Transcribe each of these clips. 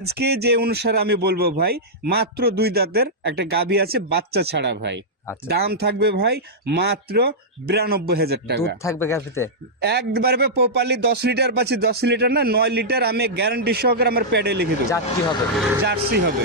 আজকে যে অনুসারে আমি বলব ভাই মাত্র দুই দাঁতের একটা গাভী আছে বাচ্চা ছাড়া ভাই। আচ্ছা। দাম থাকবে ভাই মাত্র বিরানব্বই হাজার টাকা। থাকবে গাভিতে? একবারে পোপালি দশ লিটার পাচ্ছি দশ লিটার না নয় লিটার আমি গ্যারান্টি সহকারে আমার প্যাডে লিখে দেবো। জার্সি হবে। জার্সি হবে।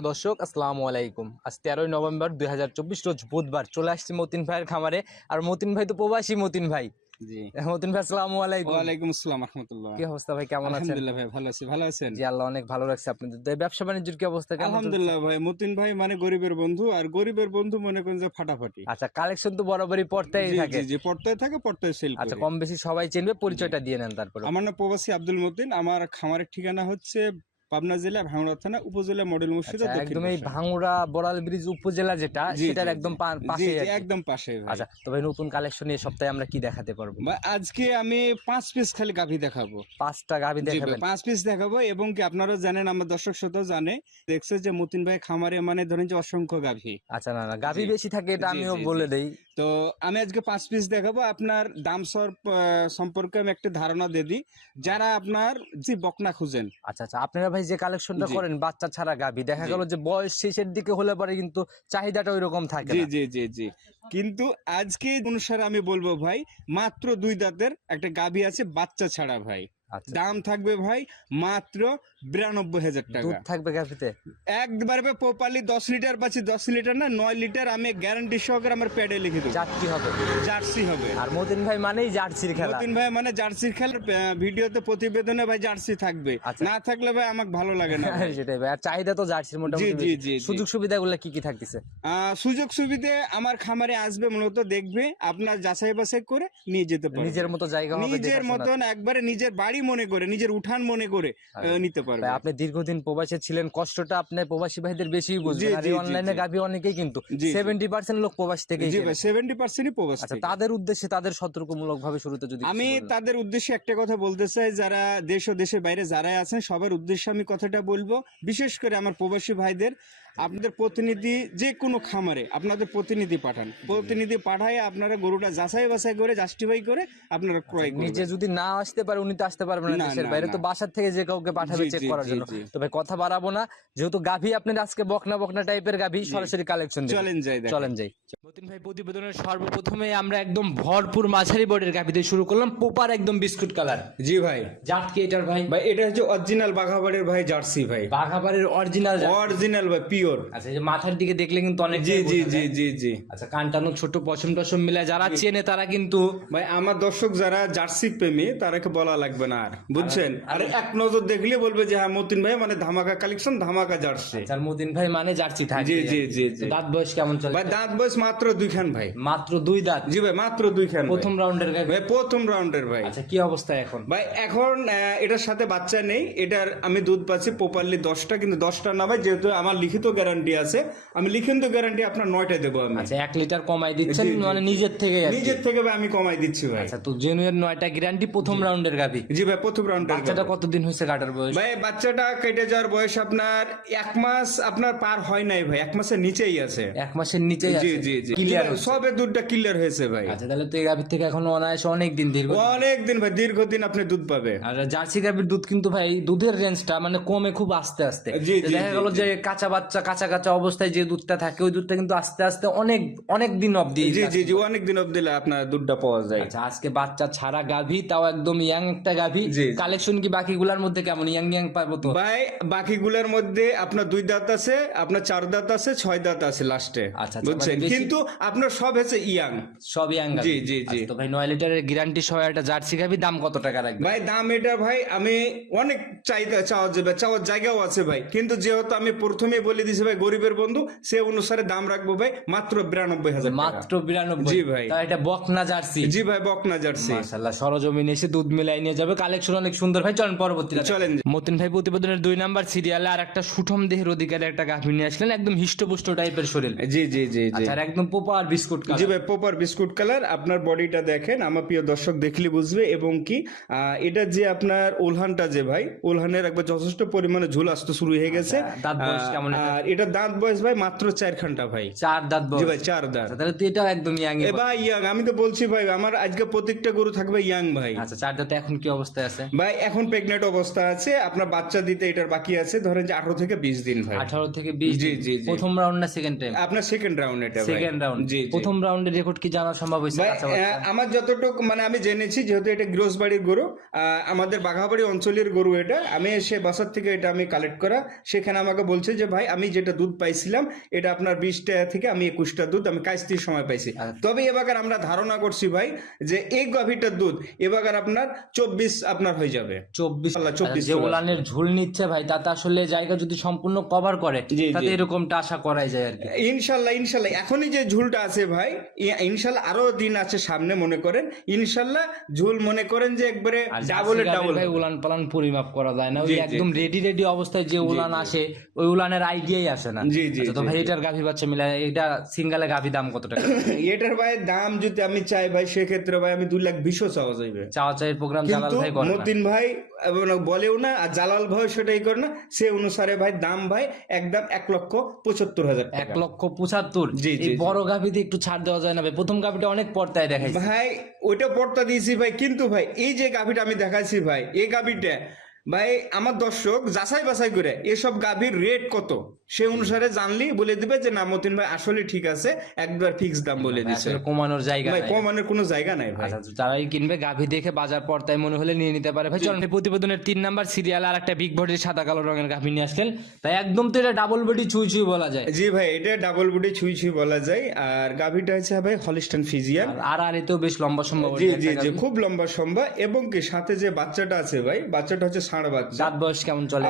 সম্মানিত দর্শক আসসালামু আলাইকুম। আজ তেরোই নভেম্বর দুই রোজ বুধবার চলে আসছি মতিন ভাইয়ের খামারে। আর মতিন ভাই তো প্রবাসী মতিন ভাই। মতিন ভাই আসসালামু আলাইকুম। ওয়ালাইকুম আসসালাম রহমতুল্লাহ। কি অবস্থা ভাই? কেমন আছেন? আলহামদুলিল্লাহ ভাই ভালো আছি। ভালো আছেন? জি আল্লাহ অনেক ভালো রাখছে আপনাদের। তো ব্যবসা বাণিজ্যের কি অবস্থা? কেমন আলহামদুলিল্লাহ ভাই মতিন ভাই মানে গরিবের বন্ধু আর গরিবের বন্ধু মনে করেন যে ফাটাফাটি। আচ্ছা কালেকশন তো বরাবরই পড়তেই থাকে। জি জি পড়তে থাকে পড়তে সেল আচ্ছা কম বেশি সবাই চিনবে পরিচয়টা দিয়ে নেন তারপরে। আমার নাম প্রবাসী আব্দুল মতিন। আমার খামারের ঠিকানা হচ্ছে পাবনা জেলা ভাঙড়া থানা উপজেলা মডেল মসজিদ আচ্ছা, একদম এই ভাঙ্গুড়া বড়াল ব্রিজ উপজেলা যেটা সেটার একদম। একদম পাশে আচ্ছা তো ভাই নতুন কালেকশন এই সপ্তাহে আমরা কি দেখাতে পারব? আজকে আমি পাঁচ পিস খালি গাভী দেখাবো। পাঁচটা গাভি দেখাবো পাঁচ পিস দেখাবো এবং কি আপনারা জানেন আমার দর্শক শ্রোতাও জানে দেখছে যে মতিন ভাই খামারে মানে ধরেন যে অসংখ্য গাভী। আচ্ছা না না গাভি বেশি থাকে এটা আমিও বলে। দেই। তো আমি আজকে পাঁচ পিস দেখাবো। আপনার দাম সর সম্পর্কে আমি একটা ধারণা দিয়ে দিই। যারা আপনার যে বকনা খুঁজেন। আচ্ছা আচ্ছা। আপনারা ভাই যে কালেকশনটা করেন বাচ্চা ছাড়া গাভি দেখা গেল যে বয়স শেষের দিকে হলে পরে কিন্তু চাহিদাটা ওই রকম থাকে জি জি জি জি। কিন্তু আজকে অনুসারে আমি বলব ভাই মাত্র দুই দাঁতের একটা গাভী আছে বাচ্চা ছাড়া ভাই। আচ্ছা। দাম থাকবে ভাই মাত্র বিরানব্বই হাজার দুধ টাকা থাকবে গাভিতে একবারে প্রপারলি দশ লিটার পাচ্ছি দশ লিটার না নয় লিটার আমি গ্যারান্টি সহকারে আমার প্যাডে লিখে দেবো। চারটি হবে। জার্সি হবে। আর মতিন ভাই মানেই জার্সির খেলা। নতুন ভাই মানে জার্সির খেলার ভিডিওতে প্রতিবেদনে ভাই জার্সি থাকবে। আচ্ছা। না থাকলে ভাই আমাকে ভালো লাগে না। সেটাই ভাই আর চাহিদা তো জার্সির মোটামুটি জি, জি, জি। সুযোগ সুবিধাগুলো কি কি থাকতেছে? সুযোগ সুবিধে আমার খামারে আসবে মূলত দেখবে আপনার যাচাই বাছাই করে নিয়ে যেতে পারবে। নিজের মতো জায়গা হবে নিজের মতন একবারে নিজের বাড়ি মনে করে নিজের উঠান মনে করে নিতে পারবে। ভাই, আপনি দীর্ঘদিন প্রবাসে ছিলেন কষ্টটা আপনার প্রবাসী ভাইদের বেশি বুঝবেন। আর অনলাইনে গাবি অনেকেই কিন্তু জি, জি। সেভেন্টি পার্সেন্ট লোক প্রবাস থেকে জি ভাই সেভেন্টি পার্সেন্টই প্রবাস আচ্ছা তাদের উদ্দেশ্যে তাদের সতর্কমূলক ভাবে শুরুতে যদি আমি তাদের উদ্দেশ্যে একটা কথা বলতে চাই যারা দেশ ও দেশের বাইরে যারাই আছেন সবার উদ্দেশ্যে আমি কথাটা বলব। বিশেষ করে আমার প্রবাসী ভাইদের আপনাদের প্রতিনিধি যে কোনো খামারে আপনাদের প্রতিনিধি পাঠান। প্রতিনিধি পাঠায় আপনারা গরুটা যাচাই বাছাই করে জাস্টিফাই করে আপনারা ক্রয় করবেন। নিজে যদি না আসতে পারে উনি তো আসতে পারবেন না দেশের বাইরে। তো বাসার থেকে যে কাউকে পাঠাবে চেক করার জন্য। তো ভাই কথা বাড়াবো না। যেহেতু গাভি আপনার আজকে বকনা বকনা টাইপের গাভি সরাসরি কালেকশন চলেন যাই। চলেন যাই। মতিন ভাই প্রতিবেদনের সর্বপ্রথমে আমরা একদম ভরপুর মাঝারি বোর্ডের গাভি দিয়ে শুরু করলাম। পোপার একদম বিস্কুট কালার জি ভাই। জাত কি এটার ভাই? ভাই এটা হচ্ছে অরিজিনাল বাঘাবাড়ির ভাই জার্সি ভাই। বাঘাবাড়ির অরিজিনাল অরিজিনাল ভাই পিওর আচ্ছা এই যে মাথার দিকে দেখলে কিন্তু অনেক জি জি জি জি জি। আচ্ছা কানটানো ছোট পশম মিলে যারা চেনে তারা কিন্তু ভাই আমার দর্শক যারা জার্সি প্রেমী তারাকে বলা লাগবে না আর বুঝছেন? আর। এক নজর দেখলে বলবে যে হ্যাঁ মতিন ভাই মানে ধামাকা কালেকশন ধামাকা জার্সি। আচ্ছা মতিন ভাই মানে জার্সি থাকে জি জি জি জি। দাঁত বয়স কেমন চলে? ভাই দাঁত বয়স মাত্র দুইখান ভাই। মাত্র দুই দাঁত? জি ভাই মাত্র দুইখান। প্রথম রাউন্ডের ভাই প্রথম রাউন্ডের ভাই। আচ্ছা কি অবস্থা এখন? ভাই এখন এটার সাথে বাচ্চা নেই এটার আমি দুধ পাচ্ছি প্রপারলি দশটা কিন্তু দশটা না ভাই যেহেতু আমার লিখিত গ্যারান্টি আছে। আমি লিখিত গ্যারান্টি আপনার নয়টা দেবো আমি। আচ্ছা এক লিটার কমাই দিচ্ছেন। মানে নিজের থেকে। নিজের থেকে ভাই আমি কমাই দিচ্ছি ভাই। আচ্ছা তো জেনুয়ের নয়টা গ্যারান্টি প্রথম রাউন্ডের গাভি জি ভাই প্রথম রাউন্ডের বাচ্চাটা কতদিন হয়েছে কাটার বয়স? ভাই বাচ্চাটা কেটে যাওয়ার বয়স আপনার এক মাস আপনার পার হয় নাই ভাই এক মাসের নিচেই আছে। এক মাসের নিচেই জি আছে? জি জি। ক্লিয়ার সবে দুধটা ক্লিয়ার হয়েছে ভাই। আচ্ছা তাহলে তো এই গাভির থেকে এখন অনায়াসে অনেক দিন দীর্ঘ অনেক দিন ভাই দীর্ঘদিন আপনি দুধ পাবে। আর জার্সি গাভির দুধ কিন্তু ভাই দুধের রেঞ্জটা মানে কমে খুব আস্তে আস্তে। দেখা গেল যে কাঁচা বাচ্চা কাঁচা কাঁচা অবস্থায় যে দুধটা থাকে ওই দুধটা কিন্তু আস্তে আস্তে অনেক অনেক দিন অব্দি জি জি জি অনেক দিন অব্দি আপনার দুধটা পাওয়া যায়। আচ্ছা আজকে বাচ্চা ছাড়া গাভি তাও একদম ইয়াং একটা গাভি। কালেকশন কি বাকিগুলার মধ্যে কেমন? ইয়াং ইয়াং পাবো তো ভাই বাকিগুলোর মধ্যে আপনার দুই দাঁত আছে আপনার চার দাঁত আছে ছয় দাঁত আছে লাস্টে। আচ্ছা, আচ্ছা, বুঝছেন? মানে কিন্তু কিন্তু আপনার সব হচ্ছে ইয়াং। সবই আঙ্গাল জি, জি, জি। তো ভাই নয় লিটারের গ্যারান্টি সহ একটা জার্সি গাভি দাম কত টাকা রাখবে ভাই দাম এটা ভাই আমি অনেক চাইতে চাওয়া যাবে চাওয়ার জায়গাও আছে ভাই। কিন্তু যেহেতু আমি প্রথমে বলে দিছি ভাই গরিবের বন্ধু সে অনুসারে দাম রাখব ভাই মাত্র বিরানব্বই হাজার মাত্র বিরানব্বই। জি ভাই। এটা বকনা জার্সি। জি ভাই বকনা জার্সি। মাশাল্লাহ সরজমিন এসে দুধ মিলাই নিয়ে যাবে। কালেকশন অনেক সুন্দর ভাই চলেন পরবর্তী চলেন মতিন ভাই প্রতিবেদনের দুই নাম্বার সিরিয়ালে আর একটা সুঠম দেহের অধিকারে একটা গাভী নিয়ে আসলেন একদম হিষ্টপুষ্ট টাইপের শরীর। জি জি জি জি। আচ্ছা আর একদম পোপার বিস্কুট জি ভাই প্রপার বিস্কুট কালার আপনার বডিটা দেখেন আমার প্রিয় দর্শক দেখলে বুঝবে এবং কি আহ, এটা যে আপনার উলহানটা যে ভাই উলহানের একবার যথেষ্ট পরিমাণে ঝুল আসতে শুরু হয়ে গেছে। আচ্ছা, এটা? আর এটা দাঁত বয়স ভাই মাত্র চার ঘণ্টা ভাই। চার দাঁত বয়স ভাই চার দাঁত। আচ্ছা, তাহলে তো এটাও একদম ইয়াং এ ভাই ইয়াং আমি তো বলছি ভাই আমার আজকে প্রত্যেকটা গরু থাকবে ইয়াং ভাই। আচ্ছা চার দাঁতে এখন কি অবস্থায় আছে? ভাই এখন প্রেগনেন্ট অবস্থা আছে। আপনার বাচ্চা দিতে এটার বাকি আছে ধরেন যে আঠারো থেকে বিশ দিন ভাই। আঠারো থেকে বিশ জি, জি। প্রথম রাউন্ড না সেকেন্ড টাইম আপনার সেকেন্ড রাউন্ড এটা ভাই। সেকেন্ড রাউন্ড জি প্রথম রাউন্ডের রেকর্ড কি জানা সম্ভব হয়েছে? আচ্ছা, আমার যতটুকু মানে আমি জেনেছি যেহেতু এটা গ্রোসবাড়ির গরু আহ, আমাদের বাঘাবাড়ি অঞ্চলের গরু এটা। আমি সে বাসার থেকে এটা আমি কালেক্ট করা। সেখানে আমাকে বলছে যে ভাই আমি যেটা দুধ পাইছিলাম এটা আপনার বিশটা থেকে আমি একুশটা দুধ আমি কাস্তির সময় পাইছি। আচ্ছা। তবে এবার আমরা ধারণা করছি ভাই যে এই গাভীটার দুধ এবার আপনার চব্বিশ আপনার হয়ে যাবে। চব্বিশ। আচ্ছা, 24 যে চলে উলানের ঝুল নিচ্ছে ভাই তাতে আসলে জায়গা যদি সম্পূর্ণ কভার করে তাতে এরকমটা আশা করাই যায় আর কি। ইনশাল্লাহ ইনশাল্লাহ। এখনই যে ঝুলটা আছে ভাই ইনশাল্লাহ আরও দিন আছে সামনে মনে করেন। ইনশাল্লাহ ঝুল মনে করেন যে একবারে ডাবলের ডাবল ভাই উলান পালান পরিমাপ করা যায় না। ওই। একদম রেডি রেডি অবস্থায় যে উলান আসে ওই উলানের আইডিয়াই আসে না। জি, জি, আচ্ছা, তো ভাই এটার গাভী বাচ্চা মিলে এটা সিঙ্গালে গাভী দাম কত টাকা? এটার ভাই দাম যদি আমি চাই ভাই সেক্ষেত্রে ভাই আমি দুই লাখ বিশও চাওয়া যাইবে। চাওয়া চাইয়ের প্রোগ্রাম জালাল ভাই করে। মতিন ভাই এবং বলেও না আর জালাল ভাই সেটাই করে না। সে অনুসারে ভাই দাম ভাই একদম এক লক্ষ পঁচাত্তর হাজার এক লক্ষ পঁচাত্তর। জি, জি, বড় গাভীতে একটু ছাড় দেওয়া যায় না ভাই। প্রথম গাভীটা অনেক পর্দায় দেখাইছে। ভাই ওইটা পড়তা দিয়েছি ভাই কিন্তু ভাই এই যে গাভীটা আমি দেখাইছি ভাই এই গাভীটা ভাই আমার দর্শক যাচাই বাছাই করে এসব গাভীর রেট কত? সে অনুসারে জানলি বলে দিবে যে না মতিন ভাই আসলে ঠিক আছে। একবার ফিক্স দাম বলে দিছে। কমানোর জায়গা ভাই নাই। কমানোর কোনো জায়গা নাই ভাই। আচ্ছা যারাই কিনবে গাভী দেখে বাজার পর্দায় মনে হলে নিয়ে নিতে পারে। ভাই চলেন প্রতিবেদনের তিন নাম্বার সিরিয়াল আর একটা বিগ বডির সাদা কালো রঙের গাভী নিয়ে আসলেন। তাই একদম তো এটা ডাবল বডি ছুঁই ছুঁই বলা যায়। জি ভাই এটা ডাবল বডি ছুঁই ছুঁই বলা যায়। আর গাভীটা হচ্ছে ভাই হলিস্টান ফিজিয়ান আর আর এতেও বেশ লম্বা সম্ভব জি জি জি খুব লম্বা সম্ভব। এবং কি সাথে যে বাচ্চাটা আছে ভাই বাচ্চাটা হচ্ছে ষাঁড় বাচ্চা। দাঁত বয়স কেমন চলে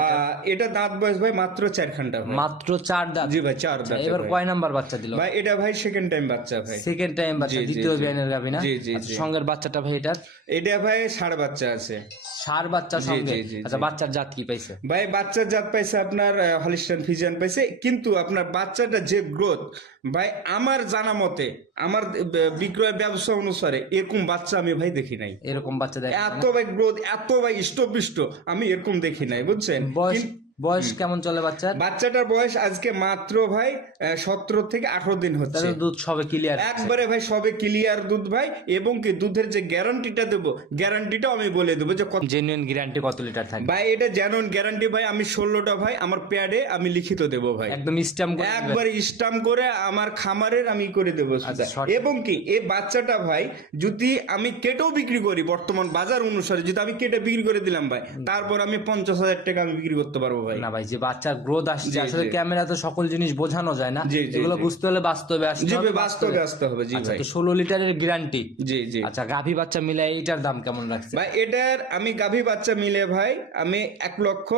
এটা? দাঁত বয়স ভাই মাত্র চার ঘণ্টা মাত্র চার দাঁত। জি ভাই চার দাঁত এবার কয় নাম্বার বাচ্চা দিল? ভাই এটা ভাই সেকেন্ড টাইম বাচ্চা ভাই। সেকেন্ড টাইম বাচ্চা দ্বিতীয় বিয়ানের গাভী না? জি, জি, আচ্ছা, সঙ্গের বাচ্চাটা ভাই এটার? এটা ভাই ষাঁড় বাচ্চা আছে। সার বাচ্চা সঙ্গে? আচ্ছা বাচ্চার জাত কি পাইছে? ভাই বাচ্চার জাত পাইছে আপনার হলিস্টান ফিজিয়ান পাইছে। কিন্তু আপনার বাচ্চাটা যে গ্রোথ ভাই আমার জানা মতে আমার বিক্রয় ব্যবসা অনুসারে এরকম বাচ্চা আমি ভাই দেখি নাই। এরকম বাচ্চা দেখ এত ভাই গ্রোথ এত ভাই ইষ্টপিষ্ট আমি এরকম দেখি নাই বুঝছেন? বয়স কেমন চলে বাচ্চার? বাচ্চাটার বয়স আজকে মাত্র ভাই সতেরো থেকে আঠারো দিন হচ্ছে। দুধ সবে ক্লিয়ার একবারে ভাই সবে ক্লিয়ার দুধ ভাই এবং কি দুধের যে গ্যারান্টিটা দেবো গ্যারান্টিটাও আমি বলে দেবো যে জেনুইন গ্যারান্টি কত লিটার থাকবে? ভাই এটা জানুন গ্যারান্টি ভাই আমি ষোলোটা ভাই আমার প্যাডে আমি লিখিত দেবো ভাই। একদম স্ট্যাম্প করে একবার স্টাম্প করে আমার খামারের আমি করে দেবো। আচ্ছা। এবং কি এই বাচ্চাটা ভাই যদি আমি কেটেও বিক্রি করি বর্তমান বাজার অনুসারে যদি আমি কেটে বিক্রি করে দিলাম ভাই তারপর আমি পঞ্চাশ হাজার টাকা আমি বিক্রি করতে পারব ভাই। না ভাই যে বাচ্চার গ্রোথ আসছে আসলে ক্যামেরা তো সকল জিনিস বোঝানো যায় না। জি, জি, এগুলো বুঝতে হলে বাস্তবে আসতে হবে বাস্তবে। আসতে হবে জি আচ্ছা ভাই। তো ষোলো লিটারের গ্যারান্টি জি জি। আচ্ছা গাভী বাচ্চা মিলে এইটার দাম কেমন রাখছে ভাই এটার আমি গাভী বাচ্চা মিলে ভাই আমি এক লক্ষ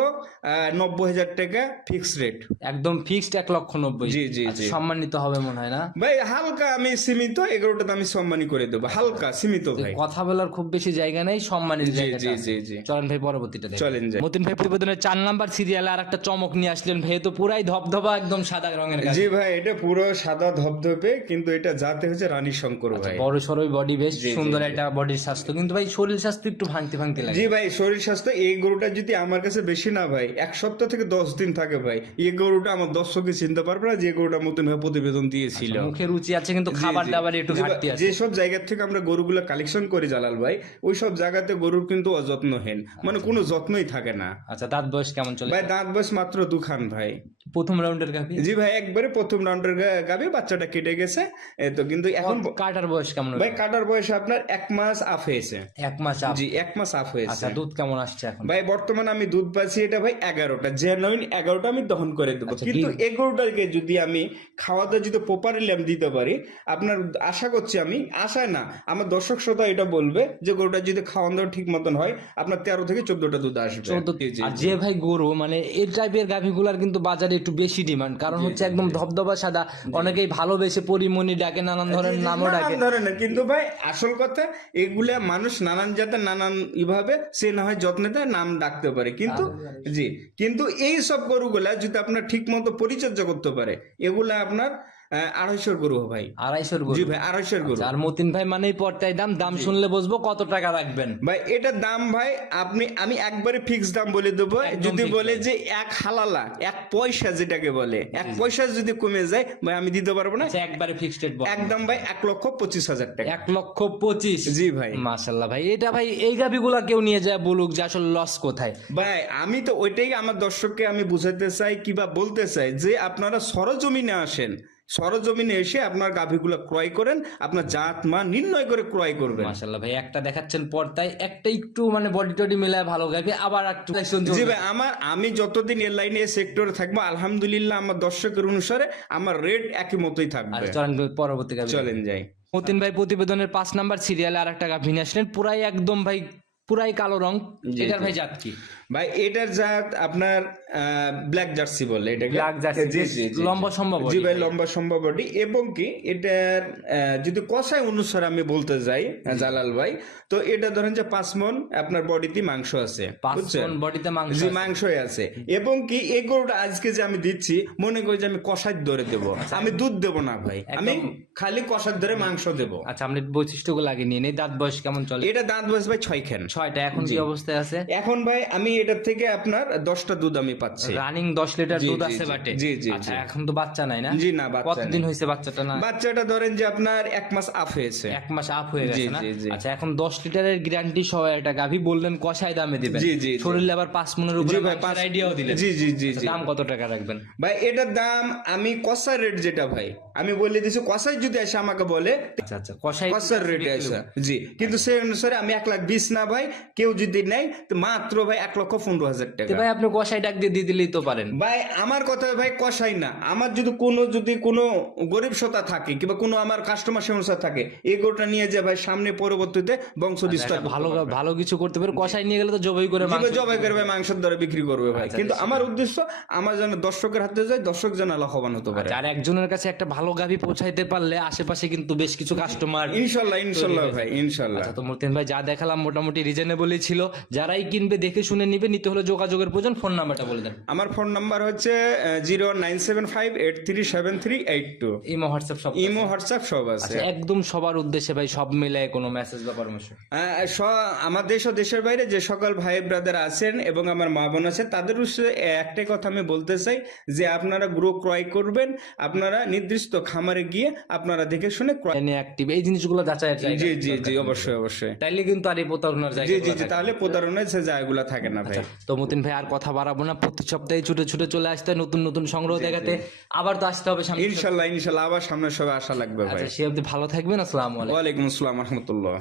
নব্বই হাজার টাকা ফিক্স রেট একদম ফিক্সড এক লক্ষ নব্বই। জি, জি, আচ্ছা, সম্মানিত হবে মনে হয় না? ভাই হালকা আমি সীমিত এগারোটাতে আমি সম্মানী করে দেবো। হালকা সীমিত ভাই। কথা বলার খুব বেশি জায়গা নেই সম্মানের জি জায়গা জি জি জি। চলেন ভাই পরবর্তীটা। চলেন যাই। মতিন ভাই প্রতিবেদনের চার নাম্বার সিরিয়ালে আর একটা চমক নিয়ে আসলেন ভাই তো পুরাই ধবধবা একদম সাদা রঙের জি ভাই এটা পুরো সাদা ধবধবে কিন্তু এটা যাতে হচ্ছে রানী শঙ্কর ভাই। বড় সড়ই বডি বেশ সুন্দর। একটা বডির স্বাস্থ্য কিন্তু ভাই শরীর স্বাস্থ্য একটু ভাঙতে ভাঙতে লাগে। জি ভাই শরীর স্বাস্থ্য এই গরুটা যদি আমার কাছে বেশি না ভাই এক সপ্তাহ থেকে দশ দিন থাকে ভাই এই গরুটা আমার দর্শকে চিনতে পারবে না যে গরুটা মতন ভাবে প্রতিবেদন দিয়েছিল। মুখে রুচি আছে কিন্তু খাবার দাবার একটু ঘাটতি আছে। যেসব জায়গা থেকে আমরা গরুগুলো কালেকশন করি জালাল ভাই ওই সব জায়গাতে গরুর কিন্তু অযত্নহীন মানে কোনো যত্নই থাকে না। আচ্ছা দাঁত বয়স কেমন চলে? ভাই দাঁত বয়স মাত্র দুখান ভাই। প্রথম রাউন্ডের গাভি জি ভাই একবারে প্রথম রাউন্ডের গাবি বাচ্চাটা কেটে গেছে। তো কিন্তু এখন কাটার বয়স কেমন ভাই কাটার বয়স আপনার এক মাস আফ হয়েছে। এক মাস আপ জি এক মাস আফ হয়েছে। আচ্ছা দুধ কেমন আসছে এখন? ভাই বর্তমানে আমি দুধ পাচ্ছি এটা ভাই এগারোটা। জেনুইন এগারোটা আমি দহন করে দেবো। আচ্ছা, কিন্তু এগারোটাকে যদি আমি খাওয়া দাওয়া যদি প্রপারলি আমি দিতে পারি আপনার আশা করছি আমি আশায় না আমার দর্শক শ্রোতা এটা বলবে যে গরুটা যদি খাওয়া দাওয়া ঠিক মতন হয় আপনার তেরো থেকে চোদ্দটা দুধ আসবে। চোদ্দ জি, জি, আর যে ভাই গরু মানে এই টাইপের গাভিগুলার কিন্তু বাজারে একটু বেশি ডিমান্ড কারণ হচ্ছে একদম ধবধবা সাদা। অনেকেই ভালোবেসে পরিমণি ডাকে নানান ধরনের নামও ডাকে। ধরনের কিন্তু ভাই আসল কথা এগুলা মানুষ নানান জাতে নানান ইভাবে সে না হয় যত্নে দেয় নাম ডাকতে পারে। কিন্তু জি কিন্তু এই সব গরুগুলা যদি আপনার ঠিক মতো পরিচর্যা করতে পারে এগুলা আপনার আড়াইশোর গরু ভাই। আড়াইশোর গরু? জি ভাই আড়াইশোর গরু। আর মতিন ভাই মানেই পর্তায় দাম। দাম শুনলে বুঝব কত টাকা রাখবেন। ভাই এটার দাম ভাই আপনি আমি একবারে ফিক্স দাম বলে দেবো। যদি বলে যে এক হালালা এক পয়সা যেটাকে বলে এক পয়সা যদি কমে যায় ভাই আমি দিতে পারব না। আচ্ছা একবারে ফিক্সড রেট একদম ভাই এক লক্ষ পঁচিশ হাজার টাকা। এক লক্ষ পঁচিশ? জি ভাই। মাশাল্লাহ ভাই এটা ভাই এই গাভিগুলা কেউ নিয়ে যায় বলুক যে আসলে লস কোথায়। ভাই আমি তো ওইটাই আমার দর্শককে আমি বুঝাতে চাই কিবা বলতে চাই যে আপনারা সরজমিনে আসেন সরজমিনে এসে আপনার গাভীগুলো ক্রয় করেন আপনার জাত মা নির্ণয় করে ক্রয় করবেন। মাশাল্লাহ ভাই একটা দেখাচ্ছেন পর্দায় একটা একটু মানে বডি টডি মেলায় ভালো গাভি আবার একটু জি ভাই আমার আমি যতদিন এর লাইনে সেক্টরে থাকব আলহামদুলিল্লাহ আমার দর্শকের অনুসারে আমার রেট একই মতোই থাকবে। চলেন পরবর্তী গাভি। চলেন যাই। মতিন ভাই প্রতিবেদনের পাঁচ নাম্বার সিরিয়ালে আর একটা গাভি নিয়ে আসলেন পুরাই একদম ভাই পুরাই কালো রং। এটার ভাই জাত কি? ভাই এটার জাত আপনার ব্ল্যাক জার্সি বলে এটাকে। Black jersey, জি, বেশ জি, জি, লম্বা সম্ভব জি ভাই। লম্বা সম্ভব বডি। এবং কি এটার যদি কষাই অনুসারে আমি বলতে যাই জালাল ভাই তো এটা ধরেন যে পাঁচ মন আপনার বডিতে মাংস আছে পাঁচ বুঝছেন? মন বডিতে মাংস জি মাংসই আছে। এবং কি এই গরুটা আজকে যে আমি দিচ্ছি মনে করি যে আমি কষাই ধরে দেবো। আমি দুধ দেবো না ভাই। আমি খালি কষার ধরে মাংস দেবো। আচ্ছা আপনি বৈশিষ্ট্যগুলো আগে নিয়ে নেই দাঁত বয়স কেমন চলে? এটা দাঁত বয়স ভাই ছয় খান। ছয়টা। এখন কি অবস্থায় আছে? এখন ভাই আমি এটার থেকে আপনার দশটা দুধ আমি পাচ্ছি। রানিং দশ লিটার দুধ আছে বাটে। জি, জি, আচ্ছা এখন তো বাচ্চা নাই না? জি না বাচ্চা কতদিন হয়েছে বাচ্চাটা না? বাচ্চাটা ধরেন যে আপনার এক মাস আপ হয়েছে। এক মাস আপ হয়ে গেছে না? জি, জি। আচ্ছা এখন দশ লিটারের গ্যারান্টি সহ একটা গাভি বললেন কষাই দামে দিবেন। জি, জি, জি। শরীরে আবার পাঁচ মনের উপরে ভাই পাঁচ আইডিয়াও দিলেন। জি জি জি জি। দাম কত টাকা রাখবেন? ভাই এটার দাম আমি কষার রেট যেটা ভাই আমি বলে দিছি কষাই যদি আসে আমাকে বলে আচ্ছা আচ্ছা কষাই কষার রেটে আসে। জি কিন্তু সেই অনুসারে আমি এক লাখ বিশ না ভাই কেউ যদি নেয় তো মাত্র ভাই এক লক্ষ পনেরো হাজার টাকা। ভাই আপনি কষাই ডাক দিয়ে দিয়ে দিলেই তো পারেন। ভাই আমার কথা ভাই কষাই না। আমার যদি কোনো যদি কোনো গরিব শ্রোতা থাকে কিংবা কোনো আমার কাস্টমার সমস্যা থাকে এই গরুটা নিয়ে যে ভাই সামনে পরবর্তীতে বংশ বিস্তার ভালো ভালো কিছু করতে পারে। কষাই নিয়ে গেলে তো জবাই করে জবাই করবে মাংসের দরে বিক্রি করবে ভাই। আচ্ছা, কিন্তু আমার উদ্দেশ্য আমার যেন দর্শকের হাতে যায় দর্শক যেন লাভবান হতে পারে। আর একজনের কাছে একটা ভালো গাভি পৌঁছাইতে পারলে আশেপাশে কিন্তু বেশ কিছু কাস্টমার ইনশাল্লাহ ইনশাল্লাহ ভাই ইনশাল্লাহ। আচ্ছা তো মতিন ভাই যা দেখালাম মোটামুটি রিজনেবলই ছিল যারাই কিনবে দেখে শুনে নিবে। নিতে হলে যোগাযোগের প্রয়োজন ফোন নাম্বারটা বলে দেন। আমার ফোন নাম্বার হচ্ছে zero nine seven five eight three seven three eight two imo WhatsApp সব ইমো হোয়াটসঅ্যাপ সব আছে। আচ্ছা একদম সবার উদ্দেশ্যে ভাই সব মিলে কোনো মেসেজ বা পরামর্শ? আমার দেশ ও দেশের বাইরে যে সকল ভাই ব্রাদার আছেন এবং আমার মা বোন আছে তাদের একটাই কথা আমি বলতে চাই যে আপনারা গ্রো ক্রয় করবেন আপনারা নির্দিষ্ট খামারে গিয়ে আপনারা দেখে শুনে ক্রয় অ্যাক্টিভ এই জিনিসগুলো যাচাই জি জি জি অবশ্যই অবশ্যই। তাইলে কিন্তু আর এই প্রতারণার জায়গা জি জি জি তাহলে প্রতারণায় সে জায়গাগুলো থাকে না। ভাই। তো মতিন ভাই আর কথা বাড়াবো না প্রতি সপ্তাহে ছুটে ছুটে চলে আসতে নতুন নতুন সংগ্রহ দেখাতে। আবার তো আসতে হবে সামনে ইনশাল্লাহ ইনশাল্লাহ আবার সামনের সবাই আসা লাগবে ভাই। আচ্ছা সে অব্দি ভালো থাকবেন আসসালামু আলাইকুম। ওয়ালাইকুম আসসালাম রহমতুল্লাহ।